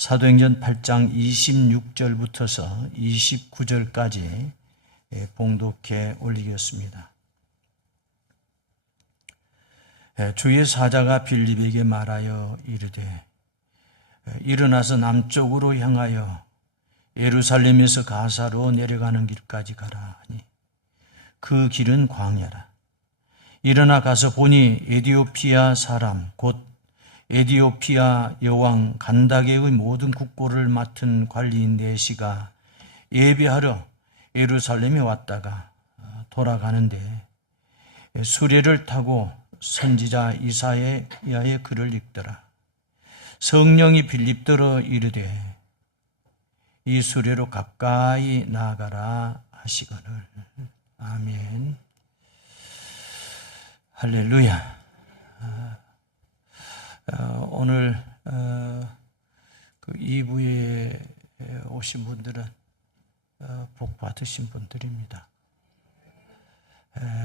사도행전 8장 26절부터서 29절까지 봉독해 올리겠습니다. 주의 사자가 빌립에게 말하여 이르되 일어나서 남쪽으로 향하여 예루살렘에서 가사로 내려가는 길까지 가라 하니 그 길은 광야라. 일어나 가서 보니 에디오피아 사람 곧 에디오피아 여왕 간다게의 모든 국고를 맡은 관리인 네시가 예배하러 예루살렘에 왔다가 돌아가는데 수레를 타고 선지자 이사야의 글을 읽더라. 성령이 빌립더러 이르되 이 수레로 가까이 나아가라 하시거늘. 아멘. 할렐루야. 오늘 그 2부에 오신 분들은 복 받으신 분들입니다.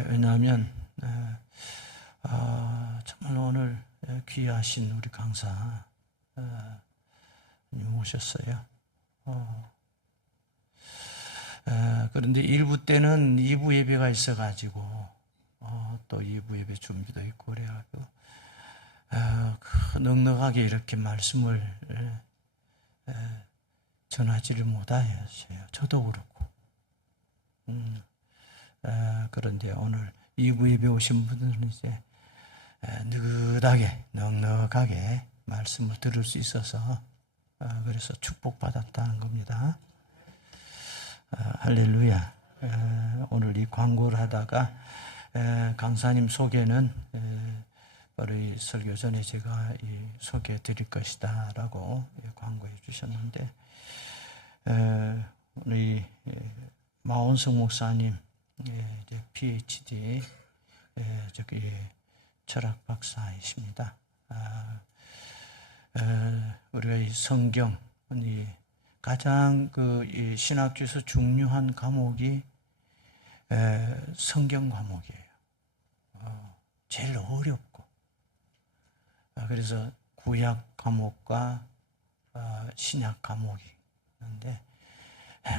왜냐하면 정말 오늘 귀하신 우리 강사 오셨어요. 그런데 1부 때는 2부 예배가 있어가지고 또 2부 예배 준비도 있고 그래가지고 넉넉하게 이렇게 말씀을 전하지를 못하였어요. 저도 그렇고. 그런데 오늘 2부 예배 오신 분들은 이제 느긋하게 넉넉하게 말씀을 들을 수 있어서 그래서 축복받았다는 겁니다. 할렐루야. 오늘 이 광고를 하다가 강사님 소개는 바로 이 설교 전에 제가 소개해 드릴 것이다 라고 광고해 주셨는데 우리 마원석 목사님 이제 PhD 저기 철학 박사이십니다. 우리가 이 성경 가장 이 신학교에서 중요한 과목이 성경 과목이에요. 제일 어렵고 그래서 구약 과목과 신약 과목이 있는데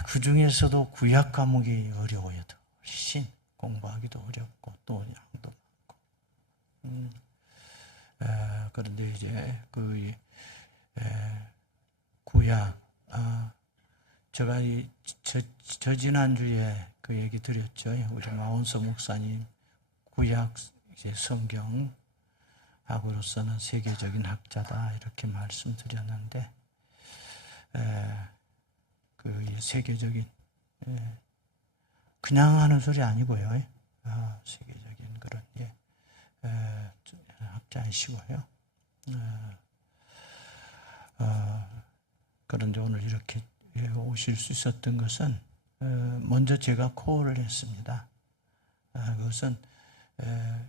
그 중에서도 구약 과목이 어려워요. 훨씬 공부하기도 어렵고 또 양도 많고. 그런데 이제 그 구약 제가 저 지난주에 그 얘기 드렸죠. 우리 마원서 목사님 구약 이제 성경 학으로서는 세계적인 학자다 이렇게 말씀드렸는데 그 세계적인 그냥 하는 소리 아니고요. 세계적인 그런 학자이시고요. 그런데 오늘 이렇게 오실 수 있었던 것은 먼저 제가 콜을 했습니다. 그것은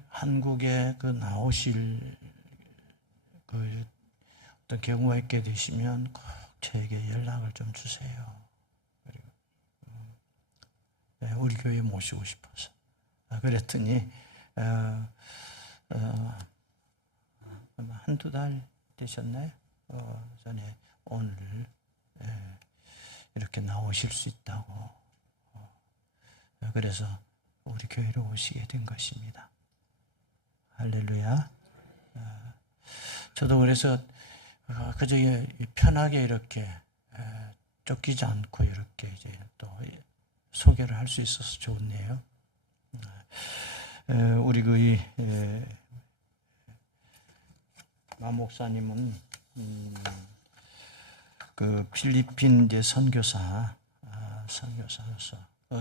한국에 그 나오실 그 어떤 경우가 있게 되시면 꼭 저에게 연락을 좀 주세요. 그리고 우리 교회에 모시고 싶어서 그랬더니 한두 달 되셨나요? 전에 오늘 이렇게 나오실 수 있다고 그래서 우리 교회로 오시게 된 것입니다. 할렐루야. 저도 그래서 그저 편하게 이렇게 쫓기지 않고 이렇게 이제 또 소개를 할 수 있어서 좋네요. 우리 마 목사님은 그 필리핀 이제 선교사로서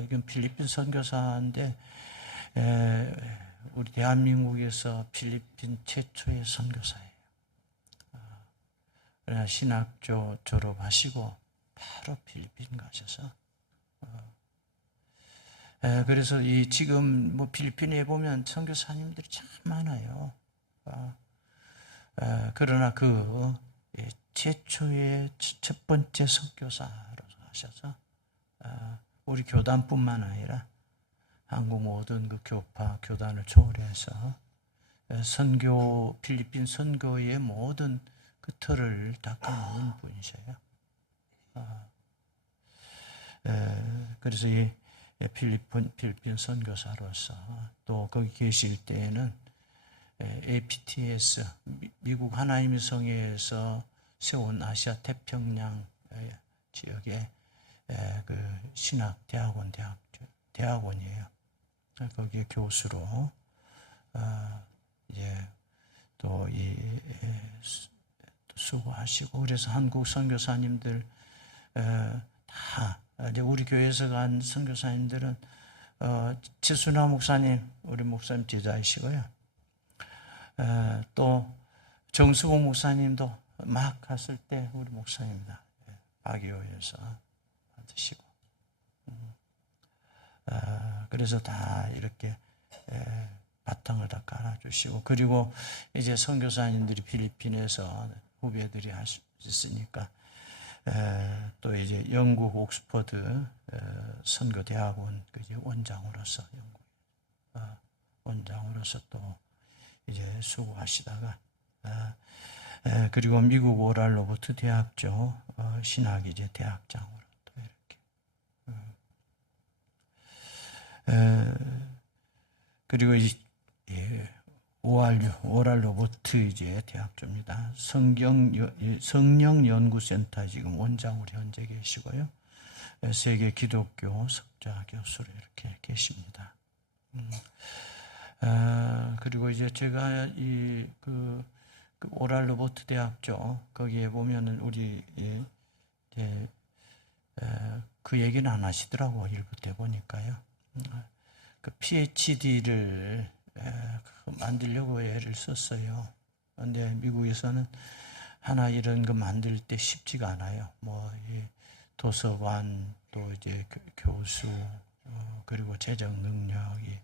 이건 필리핀 선교사인데 우리 대한민국에서 필리핀 최초의 선교사예요. 그러나 신학교 졸업하시고 바로 필리핀 가셔서 그래서 지금 뭐 필리핀에 보면 선교사님들이 참 많아요. 그러나 그 최초의 첫 번째 선교사로 하셔서 우리 교단뿐만 아니라 한국 모든 그 교파 교단을 초월해서 필리핀 선교의 모든 그 틀을 닦아놓은 분이셔요. 그래서 이 필리핀 선교사로서 또 거기 계실 때에는 APTS 미국 하나님의 성회에서 세운 아시아 태평양 지역의 그 신학 대학원이에요. 거기에 교수로 이제 또 수고하시고, 그래서 한국 선교사님들 다 이제 우리 교회에서 간 선교사님들은 지순화 목사님 우리 목사님 제자이시고요. 또 정수봉 목사님도 막 갔을 때 우리 목사님이다. 박이호에서 받으시고, 그래서 다 이렇게 바탕을 다 깔아주시고, 그리고 이제 선교사님들이 필리핀에서 후배들이 있으니까 또 이제 영국 옥스퍼드 선교대학원 원장으로서 원장으로서 또 이제 수고하시다가 그리고 미국 오랄 로버트 대학교 신학 이제 대학장으로 또 이렇게 그리고 오랄 로버트 이제 대학교입니다. 성령 연구센터 지금 원장으로 현재 계시고요. 세계 기독교 석좌 교수로 이렇게 계십니다. 그리고 이제 제가 그 오랄 로버트 대학교 거기에 보면은 우리 그 얘기는 안 하시더라고. 일부 때 보니까요. 그 PhD를 만들려고 애를 썼어요. 그런데 미국에서는 하나 이런 거 만들 때 쉽지가 않아요. 도서관 또 이제 교수 그리고 재정 능력이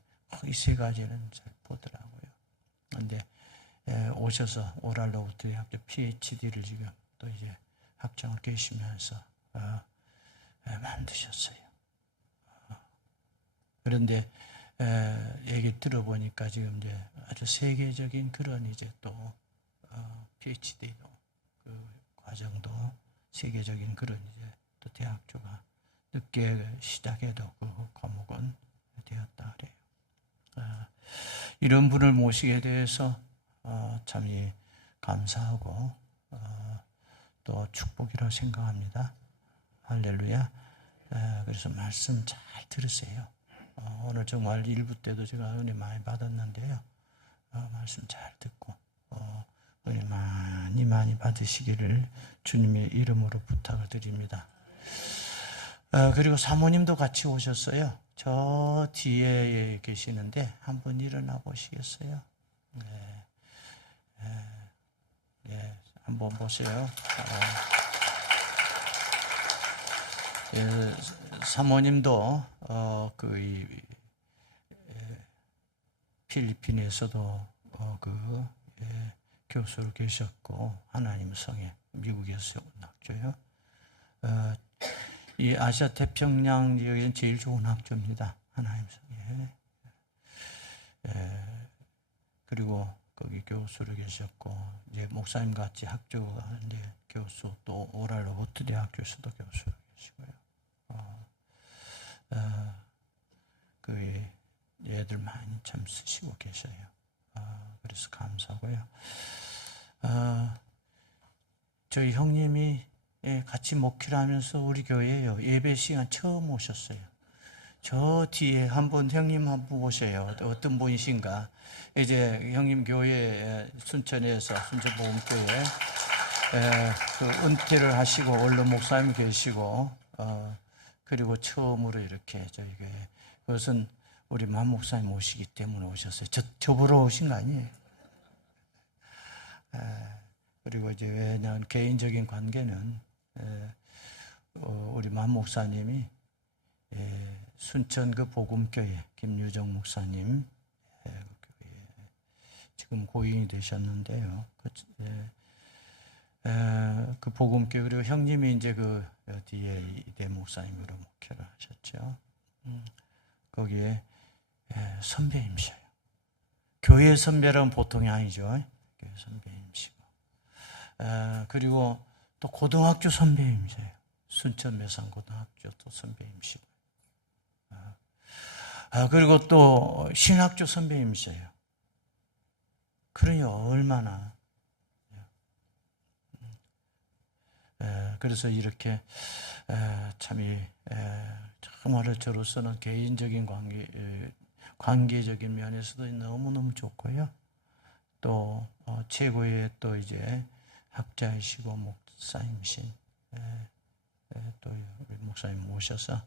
이 세 가지는 잘 보더라고요. 그런데 오셔서 오랄 로버트 대학교 PhD를 지금 또 이제 학장을 계시면서 만드셨어요. 그런데 얘기 들어보니까 지금 이제 아주 세계적인 그런 이제 또 PhD도 그 과정도 세계적인 그런 이제 또 대학교가 늦게 시작해도 그 과목은 되었다 그래요. 이런 분을 모시게 돼서 참 감사하고 또 축복이라고 생각합니다. 할렐루야. 그래서 말씀 잘 들으세요. 오늘 정말 일부 때도 제가 은혜 많이 받았는데요. 말씀 잘 듣고 은혜 많이 받으시기를 주님의 이름으로 부탁을 드립니다. 그리고 사모님도 같이 오셨어요. 저 뒤에 계시는데 한번 일어나 보시겠어요? 네, 한번 보세요. 사모님도 필리핀에서도 교수로 계셨고 하나님 성에 미국에서 세운 학교요. 이 아시아 태평양 지역에는 제일 좋은 학교입니다. 하나님 성에. 그리고 거기 교수로 계셨고 이제 목사님 같이 학교가 이제 교수 또 오랄 로버트 대학교에서도 교수로 계시고요. 그 애들 많이 참 쓰시고 계셔요. 그래서 감사하고요. 저희 형님이 같이 목회를 하면서 우리 교회에요. 예배 시간 처음 오셨어요. 저 뒤에 한번 형님 한번 오세요. 어떤 분이신가? 이제 형님 교회 순천에서 순천복음교회 그 은퇴를 하시고 원로 목사님 계시고 그리고 처음으로 이렇게 저희 교회 그것은 우리 만 목사님 오시기 때문에 오셨어요. 저 보러 오신 거 아니에요? 그리고 이제 왜냐하면 개인적인 관계는 우리 만 목사님이 순천 그 복음교회 김유정 목사님 지금 고인이 되셨는데요. 그 복음교회 그리고 형님이 이제 그 뒤에 이대 목사님으로 목회를 하셨죠. 거기에 선배님이셔요. 교회 선배라면 보통이 아니죠. 교회 선배님이시고 그리고 또 고등학교 선배님이세요. 순천 매산고등학교 또 선배님이시고 그리고 또 신학교 선배님이세요. 그러니 얼마나. 그래서 이렇게 정말 저로서는 개인적인 관계적인 면에서도 너무너무 좋고요. 또 최고의 또 이제 학자이시고 목사님이신 또 우리 목사님 모셔서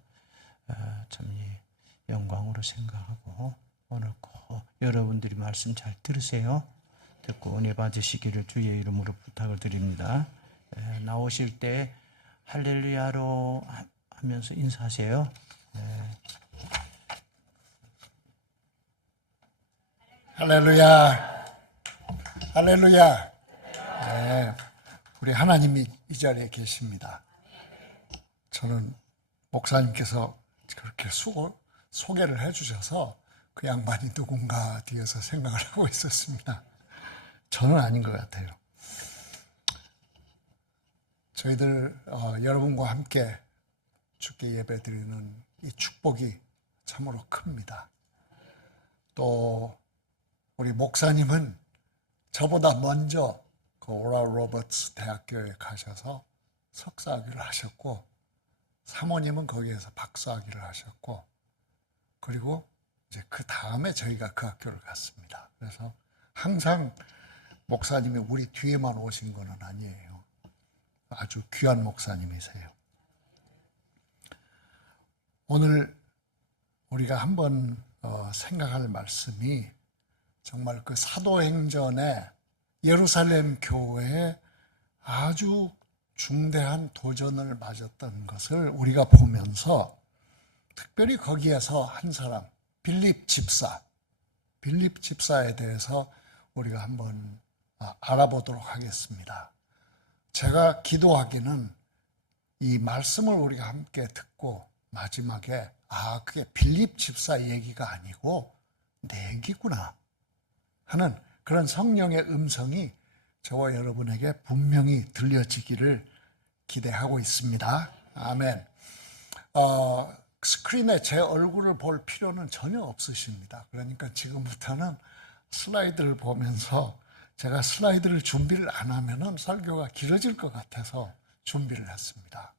참 영광으로 생각하고 오늘 꼭 여러분들이 말씀 잘 들으세요. 듣고 은혜 받으시기를 주의 이름으로 부탁을 드립니다. 나오실 때 할렐루야로 하면서 인사하세요. 할렐루야, 할렐루야. 네, 우리 하나님이 이 자리에 계십니다. 저는 목사님께서 그렇게 소개를 해주셔서 그 양반이 누군가 뒤에서 생각을 하고 있었습니다. 저는 아닌 것 같아요. 저희들 여러분과 함께 주께 예배드리는 이 축복이 참으로 큽니다. 또 우리 목사님은 저보다 먼저 그 오랄 로버츠 대학교에 가셔서 석사학위를 하셨고, 사모님은 거기에서 박사학위를 하셨고, 그리고 이제 그 다음에 저희가 그 학교를 갔습니다. 그래서 항상 목사님이 우리 뒤에만 오신 거는 아니에요. 아주 귀한 목사님이세요. 오늘 우리가 한번 생각할 말씀이 정말 그 사도행전에 예루살렘 교회에 아주 중대한 도전을 맞았던 것을 우리가 보면서, 특별히 거기에서 한 사람, 빌립 집사에 대해서 우리가 한번 알아보도록 하겠습니다. 제가 기도하기는 이 말씀을 우리가 함께 듣고 마지막에 그게 빌립 집사 얘기가 아니고 내 얘기구나 하는 그런 성령의 음성이 저와 여러분에게 분명히 들려지기를 기대하고 있습니다. 아멘. 스크린에 제 얼굴을 볼 필요는 전혀 없으십니다. 그러니까 지금부터는 슬라이드를 보면서, 제가 슬라이드를 준비를 안 하면은 설교가 길어질 것 같아서 준비를 했습니다.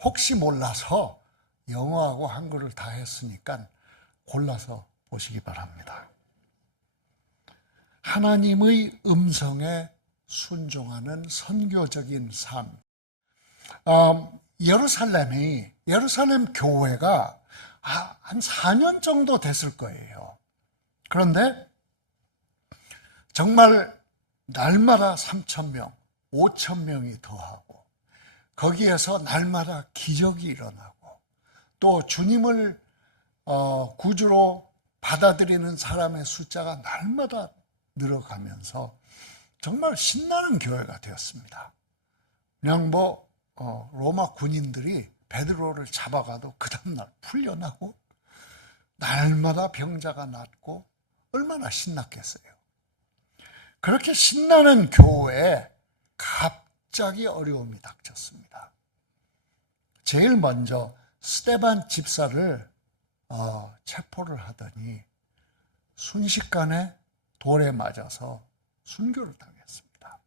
혹시 몰라서 영어하고 한글을 다 했으니까 골라서 보시기 바랍니다. 하나님의 음성에 순종하는 선교적인 삶. 예루살렘 교회가 한 4년 정도 됐을 거예요. 그런데 정말 날마다 3,000명, 5,000명이 더하고, 거기에서 날마다 기적이 일어나고, 또 주님을 구주로 받아들이는 사람의 숫자가 날마다 늘어가면서 정말 신나는 교회가 되었습니다. 그냥 로마 군인들이 베드로를 잡아가도 그 다음날 풀려나고, 날마다 병자가 낫고, 얼마나 신났겠어요. 그렇게 신나는 교회에 갑자기 어려움이 닥쳤습니다. 제일 먼저 스데반 집사를 체포를 하더니 순식간에 돌에 맞아서 순교를 당했습니다.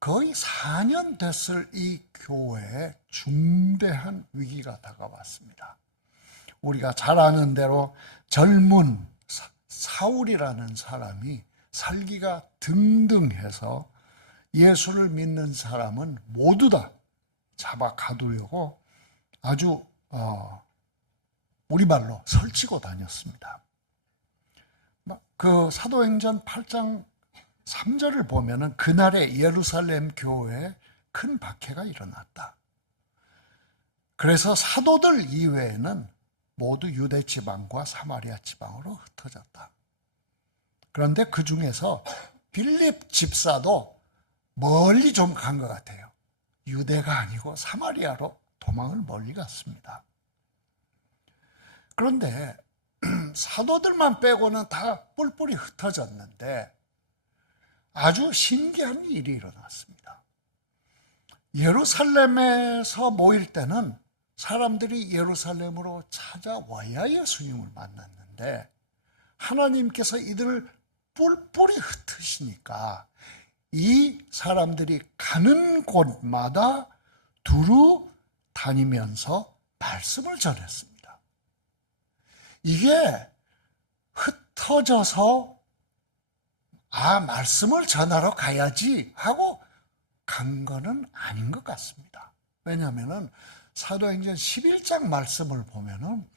거의 4년 됐을 이 교회에 중대한 위기가 다가왔습니다. 우리가 잘 아는 대로 젊은 사울이라는 사람이 살기가 등등해서 예수를 믿는 사람은 모두 다 잡아 가두려고 아주 우리말로 설치고 다녔습니다. 그 사도행전 8장 3절을 보면은 그날에 예루살렘 교회에 큰 박해가 일어났다. 그래서 사도들 이외에는 모두 유대 지방과 사마리아 지방으로 흩어졌다. 그런데 그 중에서 빌립 집사도 멀리 좀 간 것 같아요. 유대가 아니고 사마리아로 도망을 멀리 갔습니다. 그런데 사도들만 빼고는 다 뿔뿔이 흩어졌는데 아주 신기한 일이 일어났습니다. 예루살렘에서 모일 때는 사람들이 예루살렘으로 찾아와야 예수님을 만났는데 하나님께서 이들을 뿔뿔이 흩으시니까 이 사람들이 가는 곳마다 두루 다니면서 말씀을 전했습니다. 이게 흩어져서 말씀을 전하러 가야지 하고 간 거는 아닌 것 같습니다. 왜냐하면 사도행전 11장 말씀을 보면은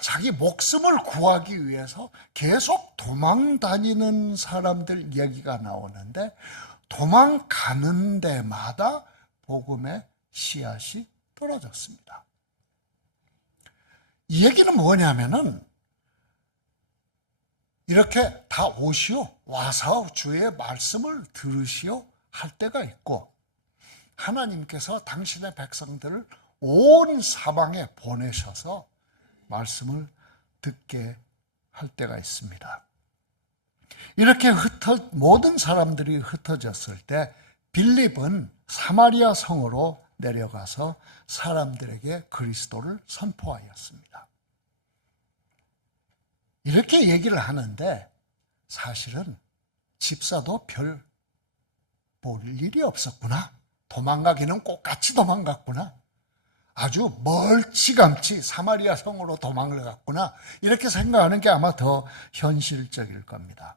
자기 목숨을 구하기 위해서 계속 도망 다니는 사람들 얘기가 나오는데 도망가는 데마다 복음의 씨앗이 떨어졌습니다. 이 얘기는 뭐냐면은 이렇게 다 오시오, 와서 주의 말씀을 들으시오 할 때가 있고 하나님께서 당신의 백성들을 온 사방에 보내셔서 말씀을 듣게 할 때가 있습니다. 이렇게 모든 사람들이 흩어졌을 때 빌립은 사마리아 성으로 내려가서 사람들에게 그리스도를 선포하였습니다. 이렇게 얘기를 하는데 사실은 집사도 별 볼 일이 없었구나. 도망가기는 꼭 같이 도망갔구나. 아주 멀찌감치 사마리아 성으로 도망을 갔구나. 이렇게 생각하는 게 아마 더 현실적일 겁니다.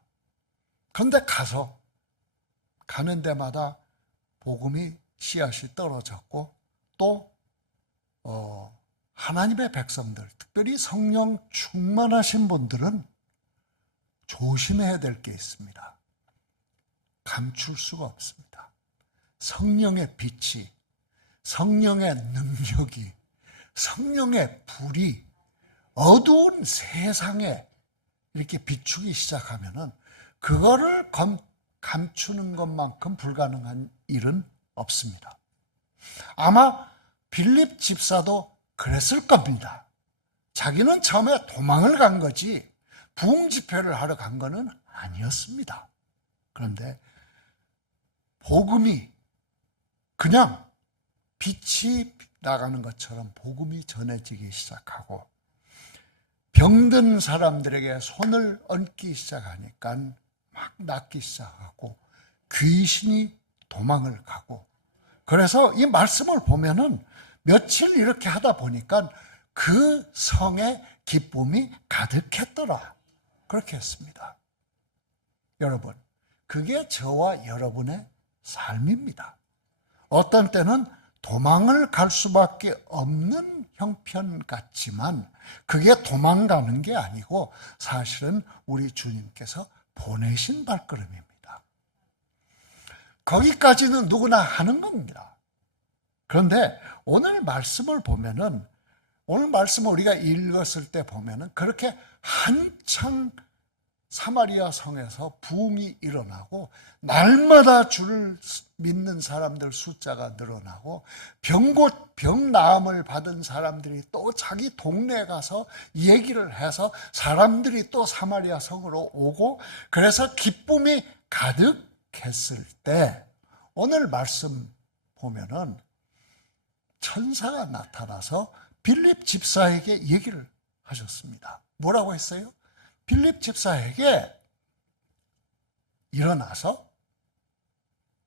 그런데 가는 데마다 복음이 씨앗이 떨어졌고 또 하나님의 백성들, 특별히 성령 충만하신 분들은 조심해야 될 게 있습니다. 감출 수가 없습니다. 성령의 빛이, 성령의 능력이, 성령의 불이 어두운 세상에 이렇게 비추기 시작하면은 그거를 감추는 것만큼 불가능한 일은 없습니다. 아마 빌립 집사도 그랬을 겁니다. 자기는 처음에 도망을 간 거지 부흥 집회를 하러 간 거는 아니었습니다. 그런데 복음이 그냥 빛이 나가는 것처럼 복음이 전해지기 시작하고 병든 사람들에게 손을 얹기 시작하니까 막 낫기 시작하고 귀신이 도망을 가고 그래서 이 말씀을 보면은 며칠 이렇게 하다 보니까 그 성에 기쁨이 가득했더라. 그렇게 했습니다. 여러분, 그게 저와 여러분의 삶입니다. 어떤 때는 도망을 갈 수밖에 없는 형편 같지만 그게 도망가는 게 아니고 사실은 우리 주님께서 보내신 발걸음입니다. 거기까지는 누구나 하는 겁니다. 그런데 오늘 말씀을 보면은 오늘 말씀을 우리가 읽었을 때 보면은 그렇게 한창 사마리아 성에서 부흥이 일어나고 날마다 주를 믿는 사람들 숫자가 늘어나고 병 나음을 받은 사람들이 또 자기 동네에 가서 얘기를 해서 사람들이 또 사마리아 성으로 오고 그래서 기쁨이 가득했을 때 오늘 말씀 보면은 천사가 나타나서 빌립 집사에게 얘기를 하셨습니다. 뭐라고 했어요? 빌립 집사에게 일어나서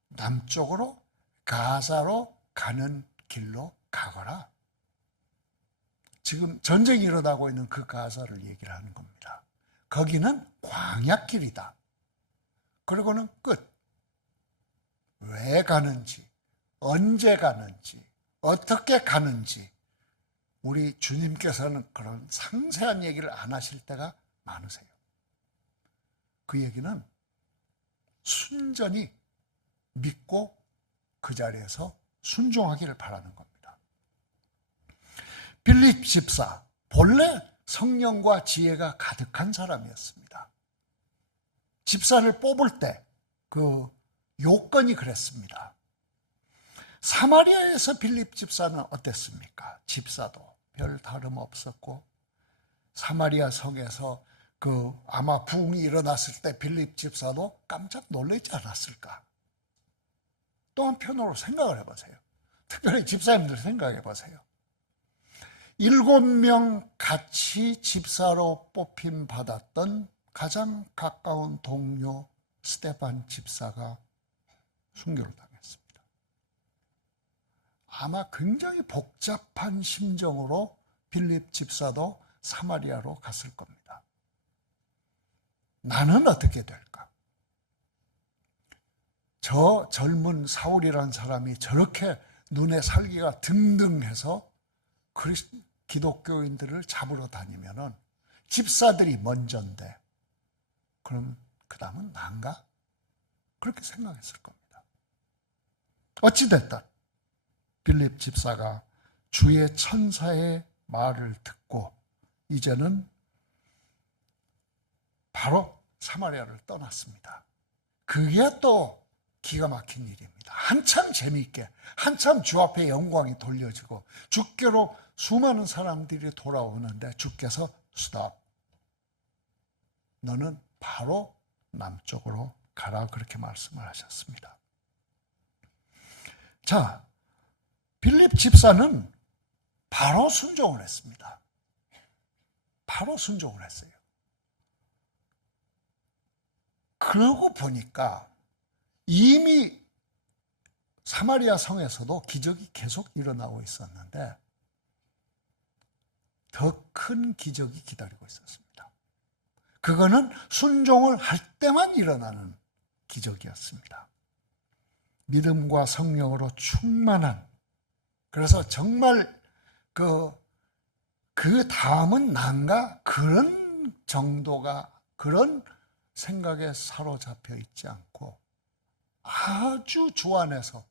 남쪽으로 가사로 가는 길로 가거라. 지금 전쟁이 일어나고 있는 그 가사를 얘기를 하는 겁니다. 거기는 광야길이다. 그리고는 끝. 왜 가는지, 언제 가는지, 어떻게 가는지 우리 주님께서는 그런 상세한 얘기를 안 하실 때가 많으세요. 그 얘기는 순전히 믿고 그 자리에서 순종하기를 바라는 겁니다. 빌립 집사, 본래 성령과 지혜가 가득한 사람이었습니다. 집사를 뽑을 때 그 요건이 그랬습니다. 사마리아에서 빌립 집사는 어땠습니까? 집사도 별 다름없었고 사마리아 성에서 아마 부흥이 일어났을 때 빌립 집사도 깜짝 놀라지 않았을까? 또 한편으로 생각을 해보세요. 특별히 집사님들 생각해 보세요. 7명 같이 집사로 뽑힘 받았던 가장 가까운 동료 스테반 집사가 순교를 당했습니다. 아마 굉장히 복잡한 심정으로 빌립 집사도 사마리아로 갔을 겁니다. 나는 어떻게 될까? 저 젊은 사울이라는 사람이 저렇게 눈에 살기가 등등해서 기독교인들을 잡으러 다니면은 집사들이 먼저인데 그럼 그 다음은 난가? 그렇게 생각했을 겁니다. 어찌됐든 빌립 집사가 주의 천사의 말을 듣고 이제는 바로 사마리아를 떠났습니다. 그게 또 기가 막힌 일입니다. 한참 재미있게, 한참 주 앞에 영광이 돌려지고 주께로 수많은 사람들이 돌아오는데 주께서 스톱, 너는 바로 남쪽으로 가라, 그렇게 말씀을 하셨습니다. 자, 빌립 집사는 바로 순종을 했습니다. 바로 순종을 했어요. 그러고 보니까 이미 사마리아 성에서도 기적이 계속 일어나고 있었는데 더 큰 기적이 기다리고 있었습니다. 그거는 순종을 할 때만 일어나는 기적이었습니다. 믿음과 성령으로 충만한, 그래서 정말 그 다음은 난가? 그런 정도가, 그런 생각에 사로잡혀 있지 않고 아주 주 안에서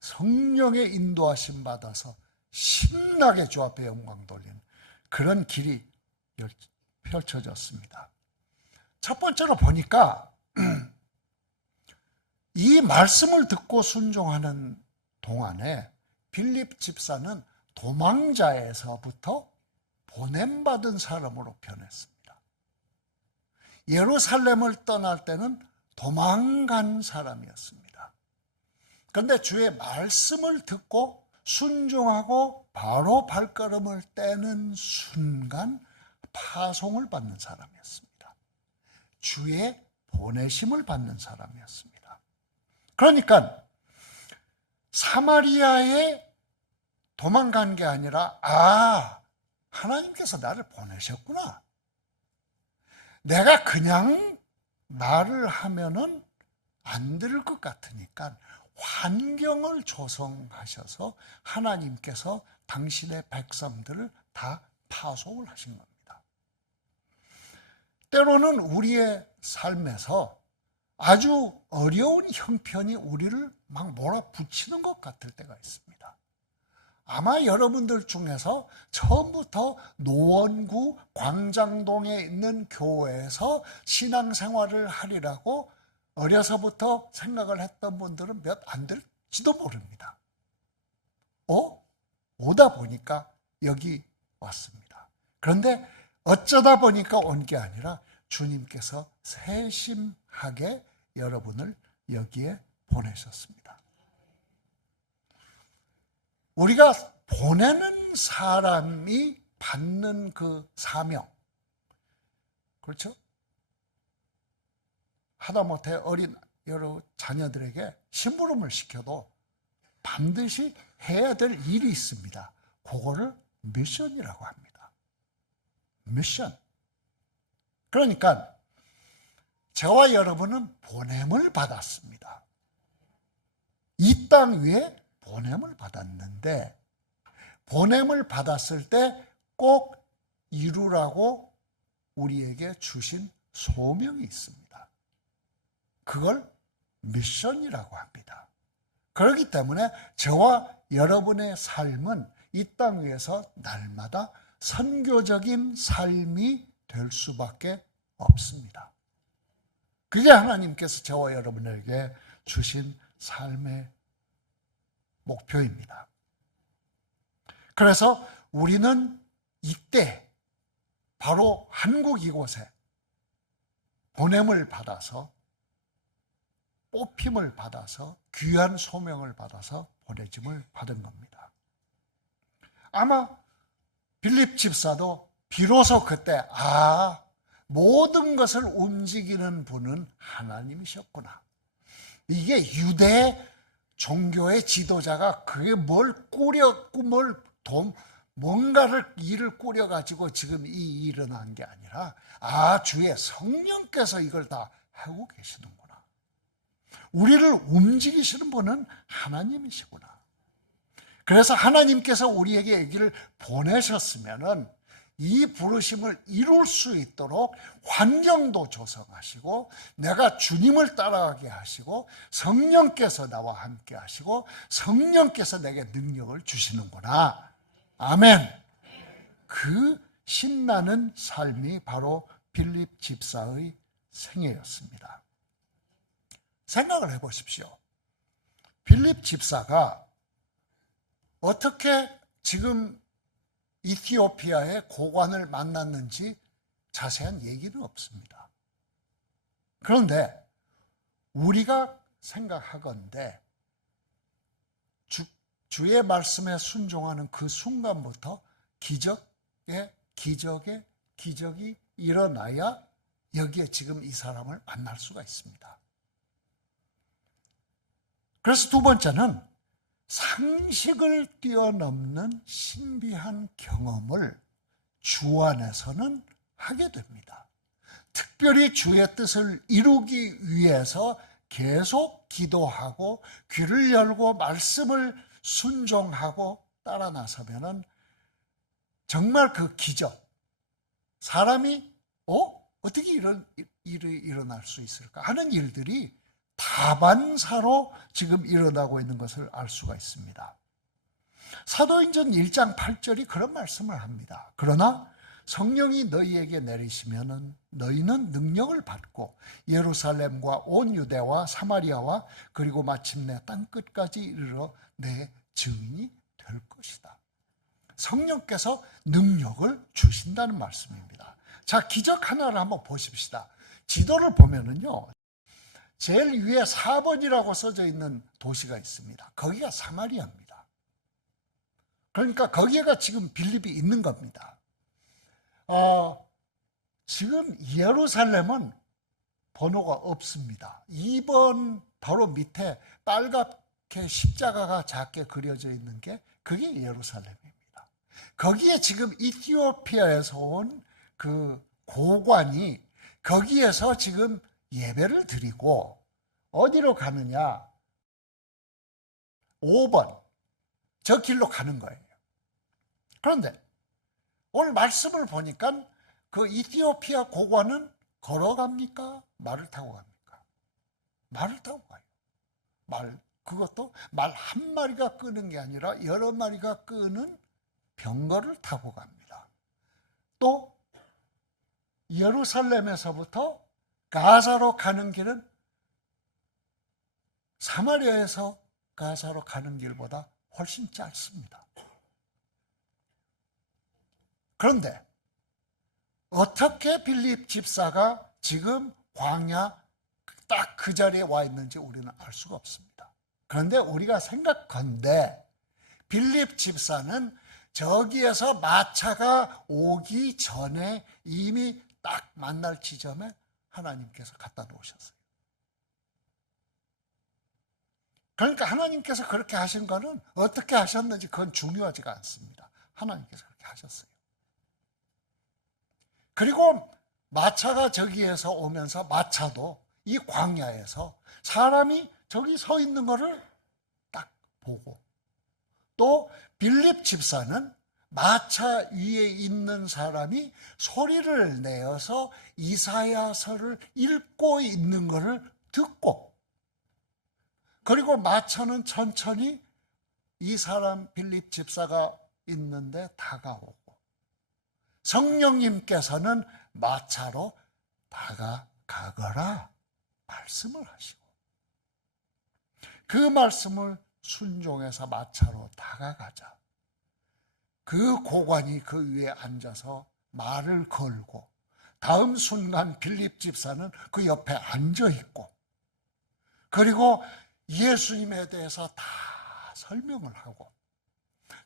성령의 인도하심 받아서 신나게 주 앞에 영광 돌리는 그런 길이 펼쳐졌습니다. 첫 번째로 보니까 이 말씀을 듣고 순종하는 동안에 빌립 집사는 도망자에서부터 보냄받은 사람으로 변했습니다. 예루살렘을 떠날 때는 도망간 사람이었습니다. 그런데 주의 말씀을 듣고 순종하고 바로 발걸음을 떼는 순간 파송을 받는 사람이었습니다. 주의 보내심을 받는 사람이었습니다. 그러니까 사마리아에 도망간 게 아니라 하나님께서 나를 보내셨구나. 내가 그냥 말을 하면은 안 들을 것 같으니까 환경을 조성하셔서 하나님께서 당신의 백성들을 다 파송을 하신 겁니다. 때로는 우리의 삶에서 아주 어려운 형편이 우리를 막 몰아붙이는 것 같을 때가 있습니다. 아마 여러분들 중에서 처음부터 노원구 광장동에 있는 교회에서 신앙생활을 하리라고 어려서부터 생각을 했던 분들은 몇 안 될지도 모릅니다. 오다 보니까 여기 왔습니다. 그런데 어쩌다 보니까 온 게 아니라 주님께서 세심하게 여러분을 여기에 보내셨습니다. 우리가 보내는 사람이 받는 그 사명, 그렇죠? 하다못해 어린 여러 자녀들에게 심부름을 시켜도 반드시 해야 될 일이 있습니다. 그거를 미션이라고 합니다. 미션. 그러니까 저와 여러분은 보냄을 받았습니다. 이 땅 위에 보냄을 받았는데 보냄을 받았을 때 꼭 이루라고 우리에게 주신 소명이 있습니다. 그걸 미션이라고 합니다. 그렇기 때문에 저와 여러분의 삶은 이 땅 위에서 날마다 선교적인 삶이 될 수밖에 없습니다. 그게 하나님께서 저와 여러분에게 주신 삶의 목표입니다. 그래서 우리는 이때 바로 한국 이곳에 보냄을 받아서 뽑힘을 받아서 귀한 소명을 받아서 보내짐을 받은 겁니다. 아마 빌립 집사도 비로소 그때 모든 것을 움직이는 분은 하나님이셨구나. 이게 유대 종교의 지도자가 그게 뭘 꾸렸고 뭔가를 일을 꾸려가지고 지금 이 일어난 게 아니라 주의 성령께서 이걸 다 하고 계시는구나. 우리를 움직이시는 분은 하나님이시구나. 그래서 하나님께서 우리에게 여기를 보내셨으면은 이 부르심을 이룰 수 있도록 환경도 조성하시고 내가 주님을 따라가게 하시고 성령께서 나와 함께 하시고 성령께서 내게 능력을 주시는구나. 아멘. 그 신나는 삶이 바로 빌립 집사의 생애였습니다. 생각을 해보십시오. 빌립 집사가 어떻게 지금 이티오피아의 고관을 만났는지 자세한 얘기는 없습니다. 그런데 우리가 생각하건대 주의 말씀에 순종하는 그 순간부터 기적이 일어나야 여기에 지금 이 사람을 만날 수가 있습니다. 그래서 두 번째는 상식을 뛰어넘는 신비한 경험을 주 안에서는 하게 됩니다. 특별히 주의 뜻을 이루기 위해서 계속 기도하고 귀를 열고 말씀을 순종하고 따라 나서면은 정말 그 기적, 사람이 어떻게 이런 일이 일어날 수 있을까 하는 일들이 다반사로 지금 일어나고 있는 것을 알 수가 있습니다. 사도행전 1장 8절이 그런 말씀을 합니다. 그러나 성령이 너희에게 내리시면은 너희는 능력을 받고 예루살렘과 온 유대와 사마리아와 그리고 마침내 땅 끝까지 이르러 내 증인이 될 것이다. 성령께서 능력을 주신다는 말씀입니다. 자, 기적 하나를 한번 보십시다. 지도를 보면은요, 제일 위에 4번이라고 써져 있는 도시가 있습니다. 거기가 사마리아입니다. 그러니까 거기가 지금 빌립이 있는 겁니다. 지금 예루살렘은 번호가 없습니다. 2번 바로 밑에 빨갛게 십자가가 작게 그려져 있는 게 그게 예루살렘입니다. 거기에 지금 이티오피아에서 온 그 고관이 거기에서 지금 예배를 드리고 어디로 가느냐? 5번 저 길로 가는 거예요. 그런데 오늘 말씀을 보니까 그 이티오피아 고관은 걸어갑니까? 말을 타고 갑니까? 말을 타고 가요. 그것도 말 한 마리가 끄는 게 아니라 여러 마리가 끄는 병거를 타고 갑니다. 또 예루살렘에서부터 가사로 가는 길은 사마리아에서 가사로 가는 길보다 훨씬 짧습니다. 그런데 어떻게 빌립 집사가 지금 광야 딱 그 자리에 와 있는지 우리는 알 수가 없습니다. 그런데 우리가 생각한데 빌립 집사는 저기에서 마차가 오기 전에 이미 딱 만날 지점에 하나님께서 갖다 놓으셨어요. 그러니까 하나님께서 그렇게 하신 거는 어떻게 하셨는지 그건 중요하지가 않습니다. 하나님께서 그렇게 하셨어요. 그리고 마차가 저기에서 오면서 마차도 이 광야에서 사람이 저기 서 있는 거를 딱 보고 또 빌립 집사는 마차 위에 있는 사람이 소리를 내어서 이사야서를 읽고 있는 것을 듣고 그리고 마차는 천천히 이 사람 빌립 집사가 있는데 다가오고 성령님께서는 마차로 다가가거라 말씀을 하시고 그 말씀을 순종해서 마차로 다가가자. 그 고관이 그 위에 앉아서 말을 걸고 다음 순간 빌립 집사는 그 옆에 앉아 있고 그리고 예수님에 대해서 다 설명을 하고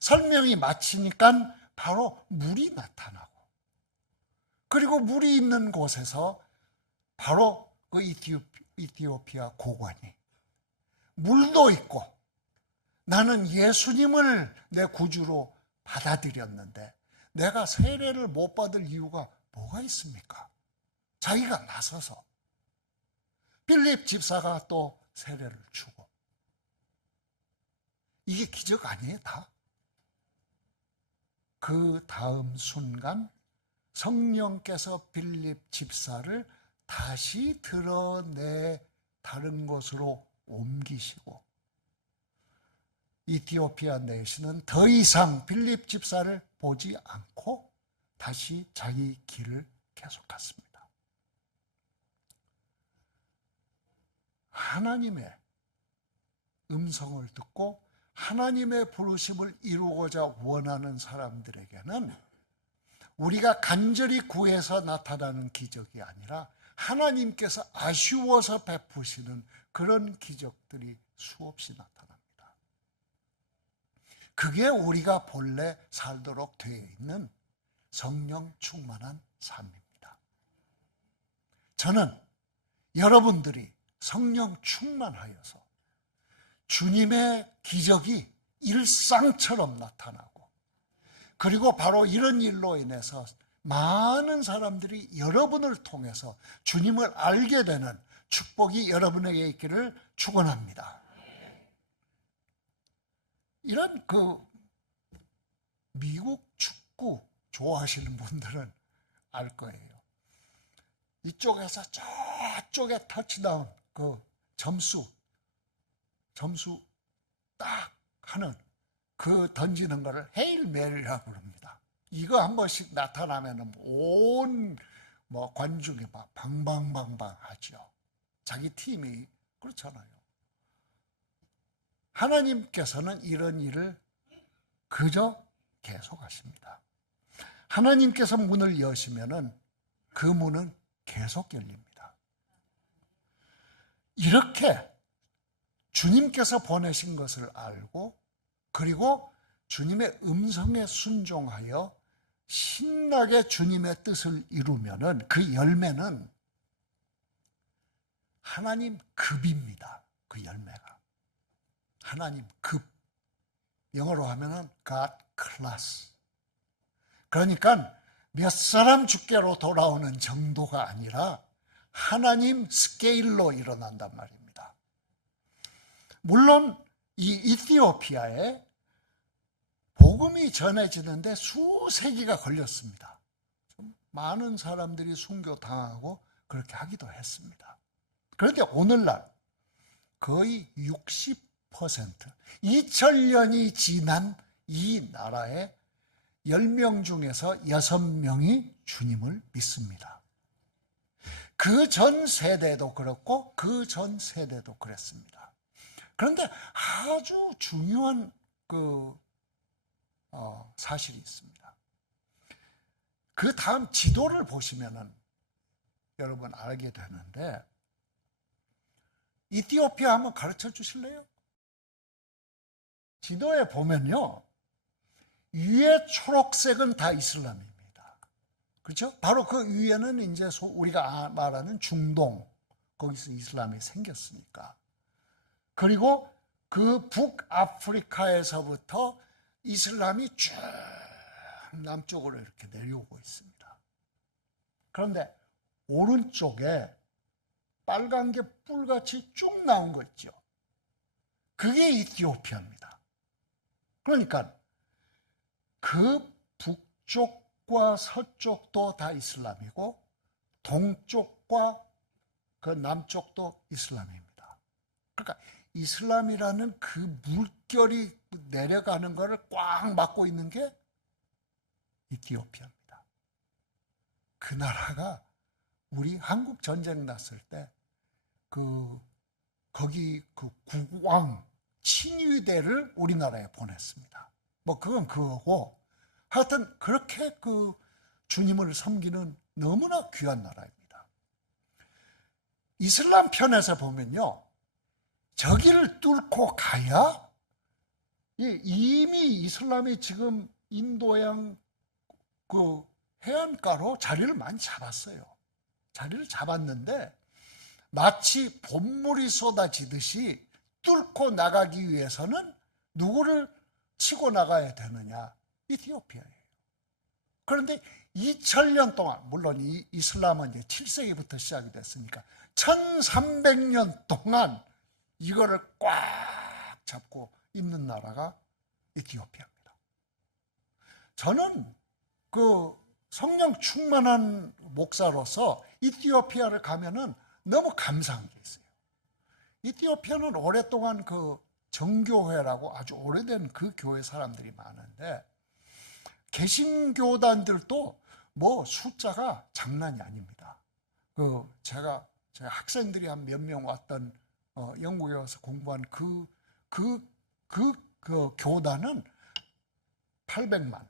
설명이 마치니까 바로 물이 나타나고, 그리고 물이 있는 곳에서 바로 그 이티오피아 고관이 물도 있고, 나는 예수님을 내 구주로 받아들였는데 내가 세례를 못 받을 이유가 뭐가 있습니까? 자기가 나서서 빌립 집사가 또 세례를 주고, 이게 기적 아니에요, 다? 그 다음 순간 성령께서 빌립 집사를 다시 드러내 다른 곳으로 옮기시고, 이티오피아 내시는 더 이상 빌립 집사를 보지 않고 다시 자기 길을 계속했습니다. 하나님의 음성을 듣고 하나님의 부르심을 이루고자 원하는 사람들에게는 우리가 간절히 구해서 나타나는 기적이 아니라 하나님께서 아쉬워서 베푸시는 그런 기적들이 수없이 나타납니다. 그게 우리가 본래 살도록 되어 있는 성령 충만한 삶입니다. 저는 여러분들이 성령 충만하여서 주님의 기적이 일상처럼 나타나고, 그리고 바로 이런 일로 인해서 많은 사람들이 여러분을 통해서 주님을 알게 되는 축복이 여러분에게 있기를 축원합니다. 이런 미국 축구 좋아하시는 분들은 알 거예요. 이쪽에서 저쪽에 터치다운 점수 딱 하는 던지는 거를 헤일 메리라고 그럽니다. 이거 한 번씩 나타나면 온 관중이 막 방방방방 하죠. 자기 팀이 그렇잖아요. 하나님께서는 이런 일을 그저 계속하십니다. 하나님께서 문을 여시면은 그 문은 계속 열립니다. 이렇게 주님께서 보내신 것을 알고, 그리고 주님의 음성에 순종하여 신나게 주님의 뜻을 이루면은 그 열매는 하나님 급입니다. 그 열매가 하나님 급, 영어로 하면은 God class. 그러니까 몇 사람 주께로 돌아오는 정도가 아니라 하나님 스케일로 일어난단 말입니다. 물론 이 이티오피아에 복음이 전해지는데 수세기가 걸렸습니다. 많은 사람들이 순교당하고 그렇게 하기도 했습니다. 그런데 오늘날 거의 60%, 2000년이 지난 이 나라에 10명 중에서 6명이 주님을 믿습니다. 그 전 세대도 그렇고 그 전 세대도 그랬습니다. 그런데 아주 중요한 사실이 있습니다. 그 다음 지도를 보시면은 여러분 알게 되는데, 이티오피아 한번 가르쳐 주실래요? 지도에 보면요, 위에 초록색은 다 이슬람입니다. 그렇죠? 바로 그 위에는 이제 우리가 말하는 중동, 거기서 이슬람이 생겼으니까. 그리고 그 북아프리카에서부터 이슬람이 쭉 남쪽으로 이렇게 내려오고 있습니다. 그런데 오른쪽에 빨간 게 뿔같이 쭉 나온 거 있죠. 그게 이티오피아입니다. 그러니까 그 북쪽과 서쪽도 다 이슬람이고 동쪽과 그 남쪽도 이슬람입니다. 그러니까 이슬람이라는 그 물결이 내려가는 것을 꽉 막고 있는 게 이티오피아입니다. 그 나라가 우리 한국 전쟁 났을 때 거기 국왕 친위대를 우리나라에 보냈습니다. 그건 그거고, 하여튼 그렇게 주님을 섬기는 너무나 귀한 나라입니다. 이슬람 편에서 보면요, 저기를 뚫고 가야 이미 이슬람이 지금 인도양 그 해안가로 자리를 많이 잡았어요. 자리를 잡았는데 마치 봇물이 쏟아지듯이 뚫고 나가기 위해서는 누구를 치고 나가야 되느냐? 이티오피아예요. 그런데 2000년 동안, 물론 이 이슬람은 이제 7세기부터 시작이 됐으니까 1300년 동안 이거를 꽉 잡고 있는 나라가 이티오피아입니다. 저는 그 성령 충만한 목사로서 이티오피아를 가면은 너무 감사한 게 있어요. 이티오피아는 오랫동안 그 정교회라고 아주 오래된 그 교회 사람들이 많은데 개신교단들도 뭐 숫자가 장난이 아닙니다. 그 제가 학생들이 한 몇 명 왔던 영국에 와서 공부한 그 교단은 800만.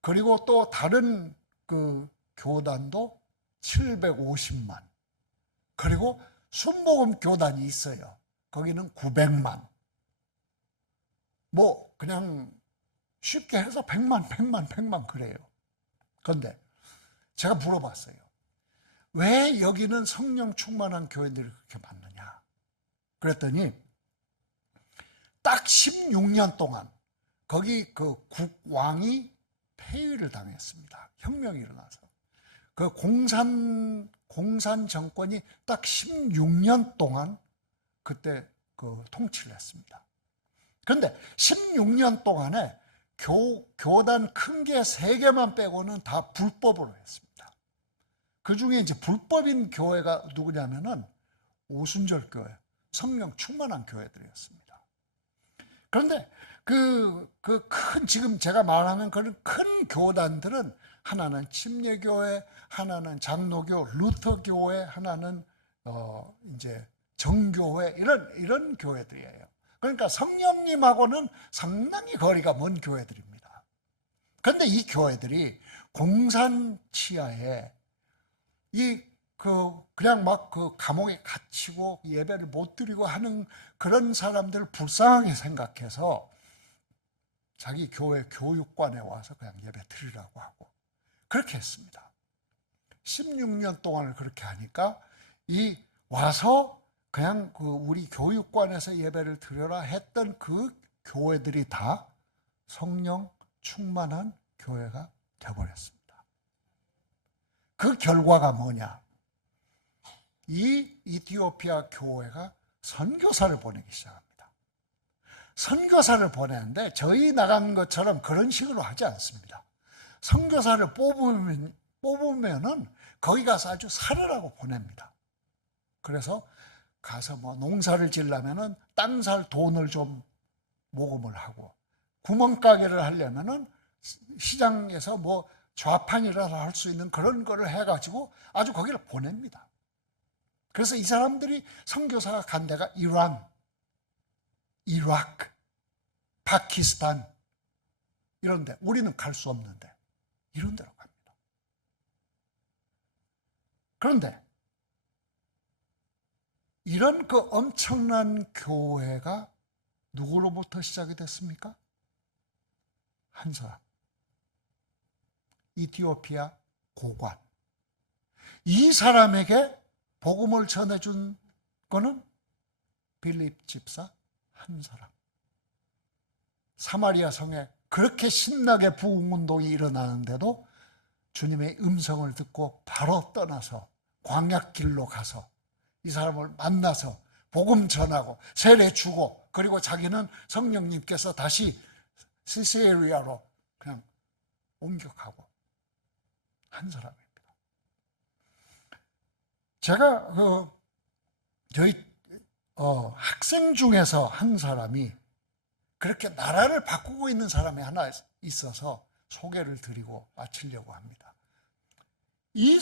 그리고 또 다른 그 교단도 750만. 그리고 순복음 교단이 있어요. 거기는 900만. 뭐 그냥 쉽게 해서 100만 그래요. 그런데 제가 물어봤어요. 왜 여기는 성령 충만한 교회들이 그렇게 많느냐? 그랬더니 딱 16년 동안 거기 그 국왕이 폐위를 당했습니다. 혁명이 일어나서. 그 공산 정권이 딱 16년 동안 그때 그 통치를 했습니다. 그런데 16년 동안에 교단 큰 게 3개만 빼고는 다 불법으로 했습니다. 그 중에 이제 불법인 교회가 누구냐면은 오순절 교회, 성령 충만한 교회들이었습니다. 그런데 지금 제가 말하는 그런 큰 교단들은 하나는 침례교회, 하나는 장로교, 루터교회, 하나는 이제 정교회 이런 교회들이에요. 그러니까 성령님하고는 상당히 거리가 먼 교회들입니다. 그런데 이 교회들이 공산 치하에 그냥 막 그 감옥에 갇히고 예배를 못 드리고 하는 그런 사람들을 불쌍하게 생각해서 자기 교회 교육관에 와서 그냥 예배 드리라고 하고 그렇게 했습니다. 16년 동안을 그렇게 하니까 와서 그냥 우리 교육관에서 예배를 드려라 했던 그 교회들이 다 성령 충만한 교회가 되어버렸습니다. 그 결과가 뭐냐? 이 이티오피아 교회가 선교사를 보내기 시작합니다. 선교사를 보내는데 저희 나간 것처럼 그런 식으로 하지 않습니다. 선교사를 뽑으면은 거기 가서 아주 살으라고 보냅니다. 그래서 가서 뭐 농사를 지려면은 땅 살 돈을 좀 모금을 하고 구멍가게를 하려면은 시장에서 뭐 좌판이라도 할 수 있는 그런 거를 해가지고 아주 거기를 보냅니다. 그래서 이 사람들이 선교사가 간 데가 이란, 이라크, 파키스탄 이런데 우리는 갈 수 없는데 이런 데로 갑니다. 그런데 이런 그 엄청난 교회가 누구로부터 시작이 됐습니까? 한 사람. 이티오피아 고관. 이 사람에게 복음을 전해준 거는 빌립 집사 한 사람. 사마리아 성에 그렇게 신나게 부흥운동이 일어나는데도 주님의 음성을 듣고 바로 떠나서 광야길로 가서 이 사람을 만나서 복음 전하고 세례 주고 그리고 자기는 성령님께서 다시 시세리아로 그냥 옮겨가고 한 사람입니다. 제가 저희 학생 중에서 한 사람이 그렇게 나라를 바꾸고 있는 사람이 하나 있어서 소개를 드리고 마치려고 합니다. 이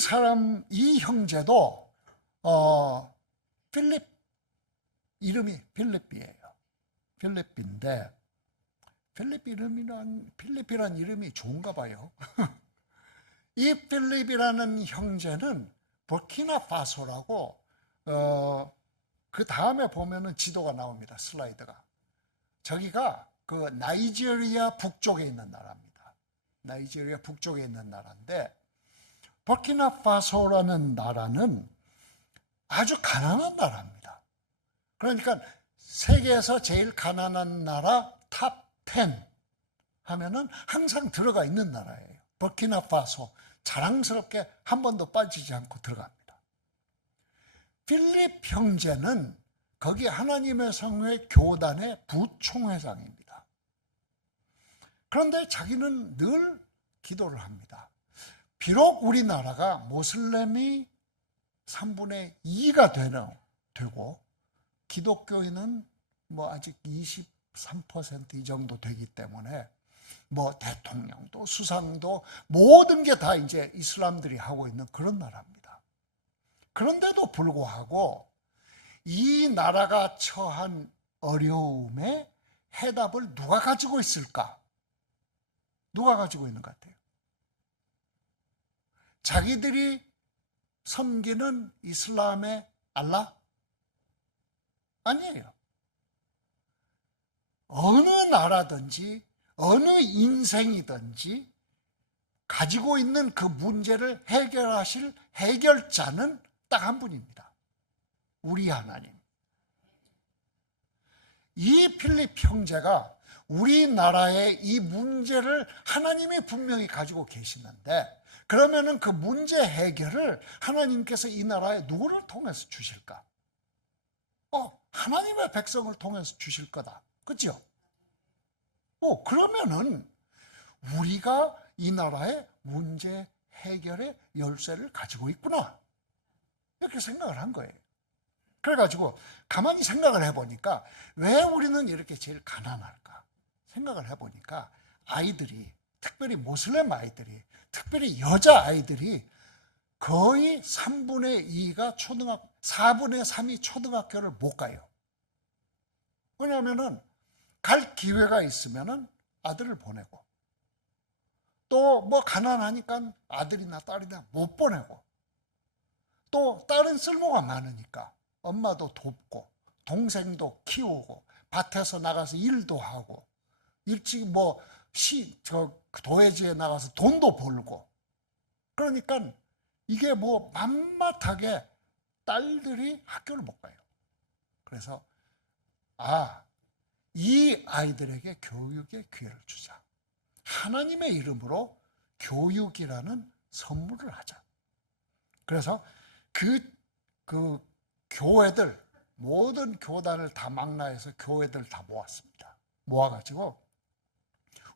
형제도 이름이 필리피예요. 필리피인데 필리피란 이름이 좋은가 봐요. 이 필립이라는 형제는 부르키나파소라고 그 다음에 보면은 지도가 나옵니다. 슬라이드가. 저기가 그 나이지리아 북쪽에 있는 나라입니다. 나이지리아 북쪽에 있는 나라인데 부르키나파소라는 나라는 아주 가난한 나라입니다. 그러니까 세계에서 제일 가난한 나라 탑 10 하면은 항상 들어가 있는 나라예요. 부르키나파소 자랑스럽게 한 번도 빠지지 않고 들어갑니다. 필립 형제는 거기 하나님의 성회 교단의 부총회장입니다. 그런데 자기는 늘 기도를 합니다. 비록 우리나라가 모슬렘이 3분의 2가 되고 기독교인은 뭐 아직 23% 이 정도 되기 때문에 뭐 대통령도 수상도 모든 게 다 이제 이슬람들이 하고 있는 그런 나라입니다. 그런데도 불구하고 이 나라가 처한 어려움에 해답을 누가 가지고 있을까? 누가 가지고 있는 것 같아요? 자기들이 섬기는 이슬람의 알라? 아니에요. 어느 나라든지 어느 인생이든지 가지고 있는 그 문제를 해결하실 해결자는 딱 한 분입니다. 우리 하나님. 이 필립 형제가 우리나라의 이 문제를 하나님이 분명히 가지고 계시는데 그러면은 그 문제 해결을 하나님께서 이 나라에 누구를 통해서 주실까? 하나님의 백성을 통해서 주실 거다. 그렇죠? 그러면은 우리가 이 나라의 문제 해결의 열쇠를 가지고 있구나. 이렇게 생각을 한 거예요. 그래가지고 가만히 생각을 해보니까 왜 우리는 이렇게 제일 가난할까? 생각을 해보니까 아이들이, 특별히 모슬렘 아이들이, 특별히 여자아이들이 거의 3분의 2가 4분의 3이 초등학교를 못 가요. 왜냐하면은 갈 기회가 있으면은 아들을 보내고 또 뭐 가난하니까 아들이나 딸이나 못 보내고 또 딸은 쓸모가 많으니까 엄마도 돕고 동생도 키우고 밭에서 나가서 일도 하고 일찍 도회지에 나가서 돈도 벌고 그러니까 이게 뭐 만만하게 딸들이 학교를 못 가요. 그래서 이 아이들에게 교육의 기회를 주자. 하나님의 이름으로 교육이라는 선물을 하자. 그래서 그 교회들, 모든 교단을 다 망라해서 교회들 다 모았습니다. 모아가지고